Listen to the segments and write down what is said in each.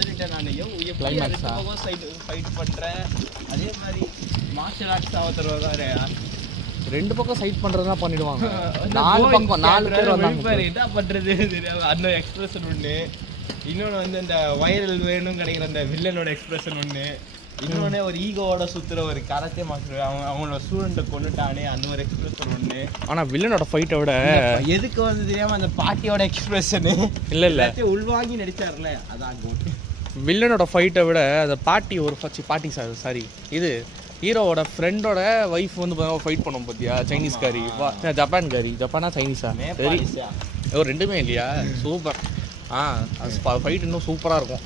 பதறிட்டேன் நான். எப்படி ஃபைட் பண்றேன், அதே மாதிரி மார்ஷல் ஆர்ட்ஸ் ஆவத்தருவாரு. ரெண்டு பக்கம் சைட் பண்றதுனா பண்ணிடுவாங்க. 4 பேர் வந்தாங்க. என்ன பண்றது தெரியாது. அந்த எக்ஸ்பிரஷன் ஒண்ணு, இன்னொன்னு வந்து இந்த வைரல் வேணும் கிடைக்கிற அந்த வில்லனோட எக்ஸ்பிரஷன் ஒண்ணு, இன்னொன்னு ஒரு ஈகோவோட சுத்துற ஒரு கராத்தே மாஸ்டர் அவனோட ஸ்டூடெண்ட்டை கொண்டுட்டானே அந்த ஒரு எக்ஸ்பிரஷன் ஒண்ணு. ஆனா வில்லனோட ஃபைட்டை விட எதுக்கு வந்து தெரியாம அந்த பாட்டியோட எக்ஸ்பிரஷனு இல்ல உள்வாங்கி நடிச்சார்ல அதான். வில்லனோட ஃபைட்டை விட அந்த பாட்டி ஒரு பாட்டி சாரி இது ஹீரோவோட ஃப்ரெண்டோட ஒய்ஃப் வந்து ஃபைட் பண்ணும் பார்த்தியா, சைனீஸ்காரி ஜப்பான்காரி, ஜப்பானா சைனீஸா சரி ரெண்டுமே இல்லையா, சூப்பர். அது ஃபைட் இன்னும் சூப்பராக இருக்கும்.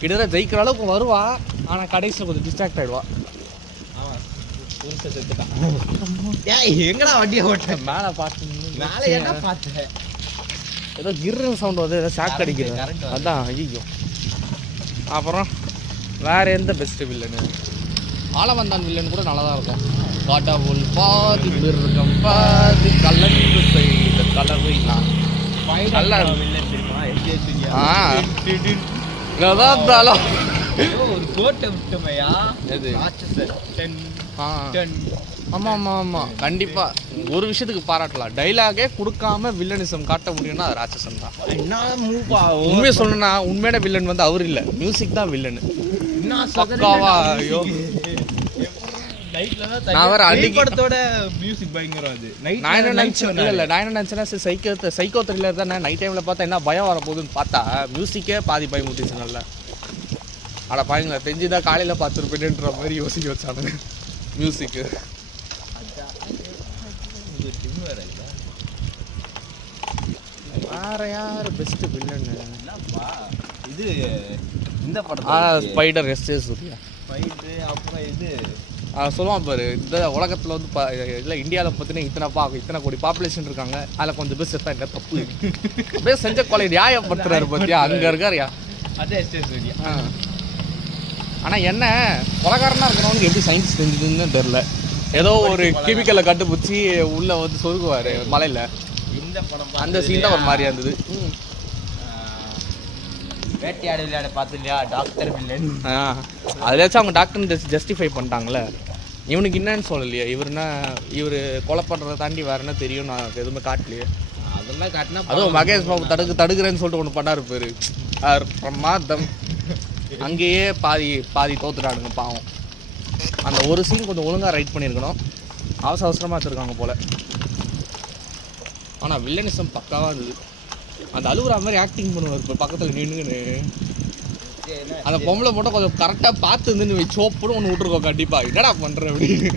கிட்டத்தட்ட ஜெயிக்கிற அளவுக்கு வருவா, ஆனால் கடைசியில் கொஞ்சம் டிஸ்ட்ராக்ட் ஆகிடுவா. எங்கடா வண்டியை ஓட்ட மேலே பார்த்து மேலே என்ன பார்த்தேன், ஏதோ கிர்ன்னு சவுண்ட் வந்து ஏதோ ஷாக் அடிக்கிறது அதான். ஐயோ அப்புறம் வேறு எந்த பெஸ்ட்டு வில்லனு? ஆலவந்தான் வில்லன் கூட நல்லா தான் இருக்கும். கடவுள் பாதி மிருகம் பாதி கலந்து செய்த கலவைலாம் நல்லா வில்லன் தெரியுமா? ஒரு கோட்டை விட்டுமையா ஆமா ஆமா ஆமா கண்டிப்பா ஒரு விஷயத்துக்கு பாராட்டலாம். டைலாகே கொடுக்காம வில்லனிசம் காட்ட முடியும்னா அது ராட்சசன் தான். உண்மையை சொல்லணும்னா உண்மையான வில்லன் வந்து அவர் இல்ல, மியூசிக் தான் வில்லனு. பக்காவா ஐயோ நான் வேற அடிப்படத்தோட மியூசிக் பயங்கரம். அது நான் என்ன நினைச்சேன்னா சைக்கோ த்ரில்லர் தானே, நைட் டைம்ல பார்த்தா என்ன பயம் வர போகுதுன்னு பார்த்தா மியூசிக்கே பாதி பயமுறுத்திச்சு நல்லா. அட பாருங்களா தெரிஞ்சுதான் காலையில பார்த்துருப்பேன்ற மாதிரி யோசிக்க வச்சானு மியூசிக்கு. வேற யார் பெஸ்ட் வில்லன்? இது இந்த படம் ஸ்பைடர் எஸ்ஏ சூர்யா ஃபைட்டு. அப்புறம் இது சொல்லுவான் பாரு, இந்த உலகத்தில் வந்து இல்லை இந்தியாவில் பார்த்தீங்கன்னா இத்தனை கோடி பாப்புலேஷன் இருக்காங்க, அதில் கொஞ்சம் பேர் செத்தா என்ன தப்பு அப்படியே செஞ்ச கொலை நியாயப்படுத்துறாரு பார்த்தியா, அங்கே இருக்காருயா. அதே சரி. ஆனால் என்ன கொலைகாரனாக இருக்கிறவனுக்கு எப்படி சயின்ஸ் தெரிஞ்சுதுன்னு தெரில, ஏதோ ஒரு கெமிக்கலை கண்டுபிடிச்சி உள்ளே வந்து சொருகுவார் மலையில். இந்த படம் அந்த சீன் தான் ஒரு மாதிரியா இருந்தது. வேட்டையாடு விளையாட பார்த்து இல்லையா டாக்டர் வில்லன், அதாச்சும் அவங்க டாக்டர் ஜஸ்டிஃபை பண்ணிட்டாங்களே. இவனுக்கு என்னன்னு சொல்லலையே, இவர் கொலை பண்ணுறதை தாண்டி வேற என்ன தெரியும், நான் எதுவுமே காட்டலையே. அதெல்லாம் காட்டினா அதுவும் மகேஷ் பாபு தடுக்கிறேன்னு சொல்லிட்டு ஒன்று பண்ணாரு பேர் பிரமாதம். அங்கேயே பாதி தோத்துட்டானுங்க பாவம். அந்த ஒரு சீன் கொஞ்சம் ஒழுங்காக ரைட் பண்ணியிருக்கணும், அவசரமாக வச்சுருக்காங்க போல். ஆனால் வில்லனிசம் பக்காவாக இருந்தது. அந்த அழுகுற மாதிரி ஆக்டிங் பண்ணுவார் இப்போ பக்கத்தில் நின்றுன்னு. அந்த பொம்பளை மட்டும் கொஞ்சம் கரெக்டாக பார்த்து இருந்துன்னு சோப்புன்னு ஒன்று விட்டுருக்கோம் கண்டிப்பாக. என்னடா பண்ணுற அப்படின்னு.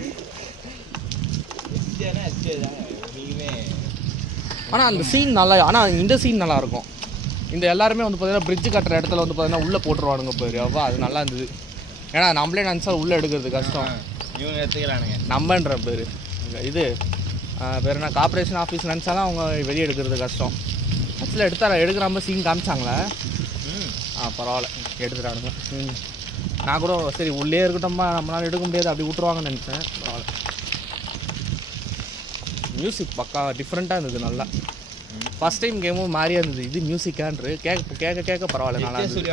ஆனால் அந்த சீன் நல்லா, ஆனால் இந்த சீன் நல்லாயிருக்கும். இந்த எல்லாருமே வந்து பார்த்தீங்கன்னா பிரிட்ஜு கட்டுற இடத்துல வந்து பார்த்தீங்கன்னா உள்ளே போட்டுருவானுங்க பேர் அவ்வா, அது நல்லா இருந்தது. ஏன்னா நம்மளே நினச்சா உள்ளே எடுக்கிறது கஷ்டம், இவங்க எடுத்துக்கிறானுங்க. நம்மன்ற பேர் இது பேர் என்ன கார்பரேஷன் ஆஃபீஸ் நினச்சாலும் அவங்க வெளியே எடுக்கிறது கஷ்டம். ஆக்சுவலாக எடுக்கிற மாதிரி சீன் காமிச்சாங்களே, பரவாயில்ல எடுத்துட்டானுங்க. நான் கூட சரி உள்ளே இருக்கட்டும்மா நம்மளால எடுக்க முடியாது அப்படி விட்டுருவாங்கன்னு நினச்சேன். பரவாயில்ல. மியூசிக் பக்கா டிஃப்ரெண்ட்டாக இருந்தது நல்லா. ஃபர்ஸ்ட் டைம் கேமும் மாதிரியா இருந்தது. இது மியூசிக்கான்று கேட்க பரவாயில்ல நல்லா இருந்தது.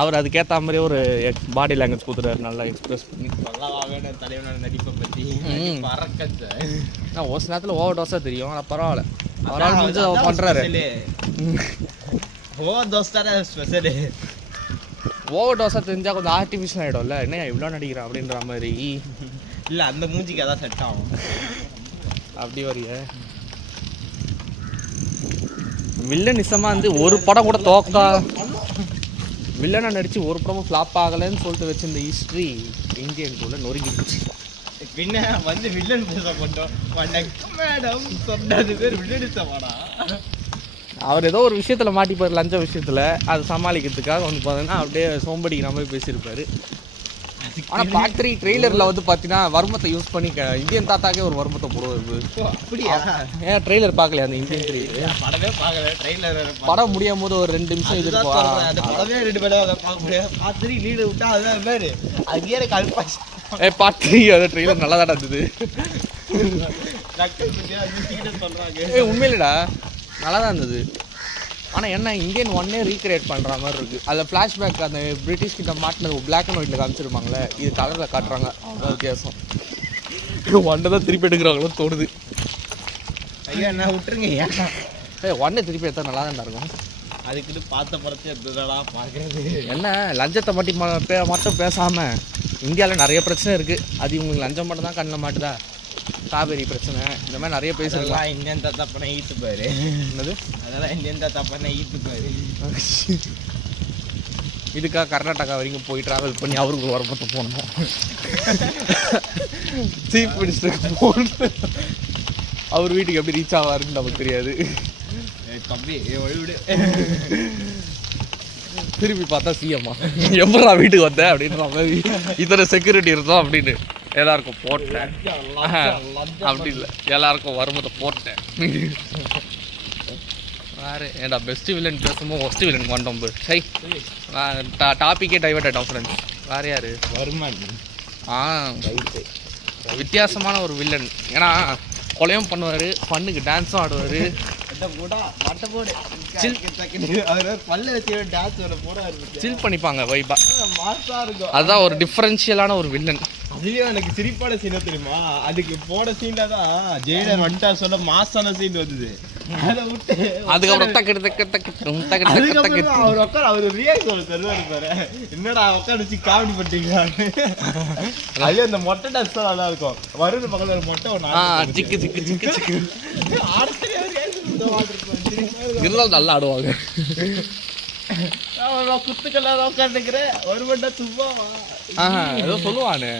அவர் அதுக்கேற்ற மாதிரியே ஒரு பாடி லாங்குவேஜ் கொடுத்துட்டாரு, நல்லா எக்ஸ்பிரஸ் பண்ணி. தலைவனோட நடிப்பை பற்றி நான் ஒரு சில நேரத்தில் ஓவர் டோஸாக தெரியும், ஆனால் பரவாயில்ல அவரால் முடிஞ்சது அவர் பண்ணுறாரு. ஓவர் டோஸாக தெரிஞ்சால் கொஞ்சம் ஆர்டிஃபிஷியல் ஆகிடும்ல, என்ன இவ்வளோ நடிக்கிறான் அப்படின்ற மாதிரி. இல்லை அந்த மூஞ்சிக்கு அதான் செட் ஆகும். அப்படி வரைய வில்லனிசமாக வந்து ஒரு படம் கூட தோக்கா வில்லனாக நடித்து ஒரு படமும் ஃப்ளாப் ஆகலைன்னு சொல்லிட்டு வச்சு இந்த ஹிஸ்ட்ரி இந்தியன் கூட நொறுங்கிடுச்சு. பின்ன வந்து வில்லன் பேச கொண்டோம் மேடம் சொன்னது பேர் வில்லனிசமாடா. அவர் ஏதோ ஒரு விஷயத்தில் மாட்டிப்பார், லஞ்ச விஷயத்தில், அதை சமாளிக்கிறதுக்காக வந்து பார்த்தீங்கன்னா அப்படியே சோம்படிக்கிற மாதிரி பேசியிருப்பாரு. ஆனால் பார்ட் 3 ட்ரெய்லரில் வந்து பார்த்தீங்கன்னா வர்மத்தை யூஸ் பண்ணி இந்தியன் தாத்தாக்கே ஒரு வர்மத்தை போடுவார். அப்படியா? ஏன் ட்ரெய்லர் பார்க்கலையா? அந்த இந்தியன் ட்ரெய்லர் படமே பார்க்கல. ட்ரெய்லர் படம் முடியும் போது ஒரு 2 நிமிஷம் இது படமே 2 பேரும் பார்க்க முடியாது. பார்ட் 3 லீடு விட்டா அதுதான் பேர் அதுக்கே கல்பாச்சு. பார்ட் 3 அது ட்ரெய்லர் நல்லா தான் இருந்தது. சொல்றாங்க உண்மையிலடா நல்லா தான் இருந்தது. ஆனால் என்ன இந்தியன் ஒன்னே ரீக்ரியேட் பண்ணுற மாதிரி இருக்குது. அதில் ஃப்ளாஷ்பேக் அந்த பிரிட்டிஷ் கிட்ட மாட்டினது பிளாக் அண்ட் ஒயிட்டில் காமிச்சிருப்பாங்களே, இது கலரில் காட்டுறாங்க. அவ்வளோ வித்தியாசம். ஒன்றை தான் திருப்பி எடுக்கிறாங்களோ தோணுது. ஐயா என்ன விட்டுருங்க ஐயா. ஒன்னே திருப்பி எடுத்தால் நல்லா தான் இருக்கும். அதுக்கிட்டு பார்த்த படத்தை எடுத்துடா பார்க்குறது. என்ன லஞ்சத்தை மட்டும் பேசாமல் இந்தியாவில் நிறைய பிரச்சனை இருக்குது. அது இவங்களுக்கு லஞ்சம் மட்டும் தான் கண்ணில் மாட்டுதா? காவேரி பிரச்சனை இந்த மாதிரி நிறைய பேசுறதுலாம் இந்தியன் தாத்தா பண்ண ஈட்டு பாரு. என்னது அதெல்லாம் இந்தியன் தாத்தா பண்ண ஈட்டு பாரு. இதுக்காக கர்நாடகா வரைக்கும் போய் ட்ராவல் பண்ணி அவருக்கு ஒரு பக்கம் போகணும். சீஃப் மினிஸ்டருக்கு போகணும். அவர் வீட்டுக்கு எப்படி ரீச் ஆவாருன்னு நமக்கு தெரியாது. தம்பி விடு. திருப்பி பார்த்தா சிஎம்மா எப்படா வீட்டுக்கு வந்தேன் அப்படின்ற மாதிரி இத்தனை செக்யூரிட்டி இருந்தோம் அப்படின்னு எல்லாருக்கும் போட்டேன். அப்படி இல்லை, எல்லாருக்கும் வரும்போது போட்டேன். வேறு ஏன்டா பெஸ்ட் வில்லன் பேசும்போது ஒஸ்ட் வில்லன் கொண்டோம். சரி டாப்பிக்கே டைவர்ட் ஆகிட்டோம் ஃப்ரெண்ட்ஸ். வேறு யார்? வருமான். வித்தியாசமான ஒரு வில்லன். ஏன்னா கொலையும் பண்ணுவார், ஃபன்னுக்கு டான்ஸும் ஆடுவார். சில் பண்ணிப்பாங்க வைபா. அதுதான் ஒரு டிஃபரன்ஷியலான ஒரு வில்லன். அதுலயும் எனக்கு சிரிப்பான சீன் தெரியுமா? அதுக்கு போட சீன்ல தான் ஜெயிலர் வந்துட்டா சொல்ல மாசான சீன் வந்தது. அதை விட்டு அதுக்கப்புறம் அவர் உட்கார அவர் ரியாக்ஷன் தருவாரு பாரு. என்னடா உட்காந்து வச்சு காமெடி பண்ணிட்டீங்களான்னு. அதே அந்த மொட்டை டான்ஸ் தான் நல்லா இருக்கும். வருது பக்கத்துல ஒரு மொட்டை ஒன்று ஜிக்கு ஜிக்கு ஜிக்கு ஜிக்கு இருந்தாலும் நல்லா ஆடுவாங்க. குத்துக்கெல்லாம் உட்காந்துக்கிறேன் ஒரு மண்டா சும்மா ஏதோ சொல்லுவானு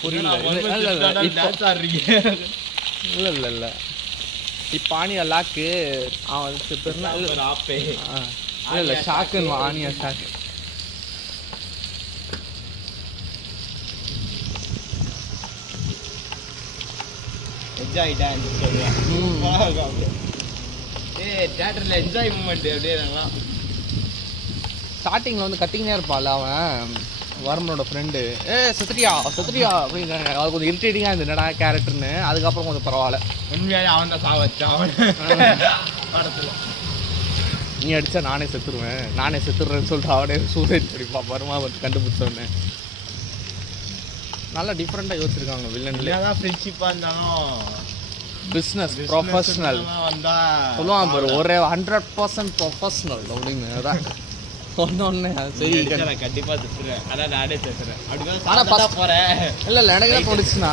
புரியல. இல்லை இல்லை இல்லை இப்போ ஆனியா லாக்கு அவன் ஆப்பே இல்லை இல்லை ஷாக்குன்னு ஆனியா ஷாக்கு. என்ஜாய் டான்ஸ் சொல்லுவேன். தியேட்டரில் என்ஜாய் மூமெண்ட் அப்படியே நல்லா. ஸ்டார்டிங்கில் வந்து கத்திங்கனே இருப்பாள் அவன் வருமனோட ஃப்ரெண்டு. சத்ரியா சத்ரியா அப்படின்னு அது கொஞ்சம் இரிட்டேட்டிங்காக இருந்தது என்னடா கேரக்டர்னு. அதுக்கப்புறம் கொஞ்சம் பரவாயில்ல. உண்மையாலே அவன் தான் சா வச்சான் அவன் படத்தில். நீ அடித்தா நானே செத்துடுறேன்னு சொல்லிட்டு அவனே சூசைட் படிப்பான். வருமா வந்து கண்டுபிடிச்சோன்னு நல்லா டிஃப்ரெண்ட்டாக யோசிச்சிருக்காங்க வில்லன்ல. தான் ஃப்ரெண்ட்ஷிப்பாக இருந்தாலும் பிஸ்னஸ் ப்ரொஃபஷனல் சொல்லுவான் பாரு. ஒரே 100% ப்ரொஃபஷனல் அப்படின்னு தான் ஒன்று. சரி கண்டிப்பாக திட்டுறேன். அதான் நானே திட்டுறேன். ஆனால் ஃபஸ்ட் போகிறேன். இல்லை இல்லை எனக்கு என்ன தோணுச்சுன்னா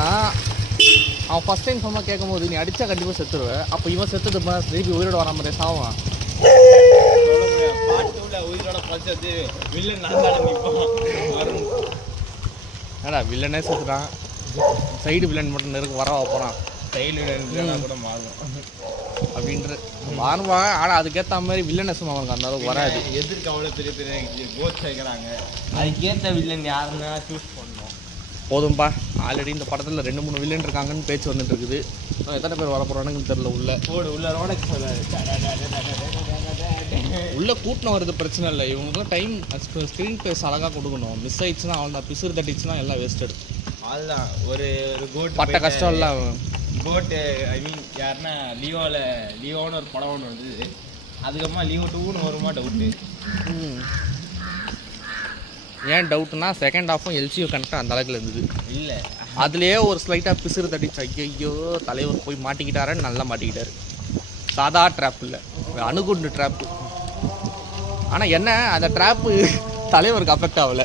அவன் ஃபஸ்ட் டைம் சொன்னா கேட்கும் போது நீ அடித்தா கண்டிப்பாக செத்துருவேன். அப்போ இவன் செத்துட்டு திருப்பி உயிரோட வர மாதிரி சாவான். உயிரோட பச்சது வில்லன் நல்லா நிற்பான். ஏடா வில்லனே செத்துட்டான், சைடு வில்லன் மட்டும் நெருக்கு வரவா போகிறான். சைடு வில்லன் கூட மாறும் அப்படின்ற மாறுவான். ஆனால் அதுக்கேற்ற மாதிரி வில்லனஸும் அவனுக்கு அந்த அளவுக்கு வராது. எதிர்க்க அவ்வளோ பெரிய பெரிய கோட் சேர்க்குறாங்க. அதுக்கேற்ற வில்லன் யாருன்னா சூஸ் பண்ணணும். போதும்பா, ஆல்ரெடி இந்த படத்தில் 2-3 வில்லன் இருக்காங்கன்னு பேச்சு வந்துட்டு இருக்குது. எத்தனை பேர் வர போகிறானுங்கன்னு தெரில. உள்ள ரோடக்கு சொல்லாது உள்ளே கூட்டின வருது பிரச்சனை இல்லை. இவங்களுக்குலாம் டைம் ஸ்க்ரீன் பேஸ் அழகாக கொடுக்கணும். மிஸ் ஆயிடுச்சுன்னா அவன் தான் பிசுறு தட்டிச்சுன்னா எல்லாம் வேஸ்டட். அதுதான் ஒரு கோட் பட்ட கஷ்டம் இல்லை. கோட்டு ஐ மீன் யாருன்னா லியோன்னு ஒரு படம் ஒன்று வந்தது. அதுக்கப்புறமா லியோ 2ன்னு வருமா டவுட்டு. ஏன் டவுட்னா செகண்ட் ஹாஃபும் எல்சியோ கனெக்டாக அந்த அளவுக்கு இருந்தது. இல்லை அதுலேயே ஒரு ஸ்லைட்டாக பிசுறு தட்டிச்சு. ஐயோ தலைவர் போய் மாட்டிக்கிட்டாருன்னு நல்லா மாட்டிக்கிட்டாரு. சாதா ட்ராப் இல்லை, அணுகுண்டு ட்ராப்பு. ஆனால் என்ன அந்த ட்ராப்பு தலைவருக்கு அஃபெக்ட் ஆகலை.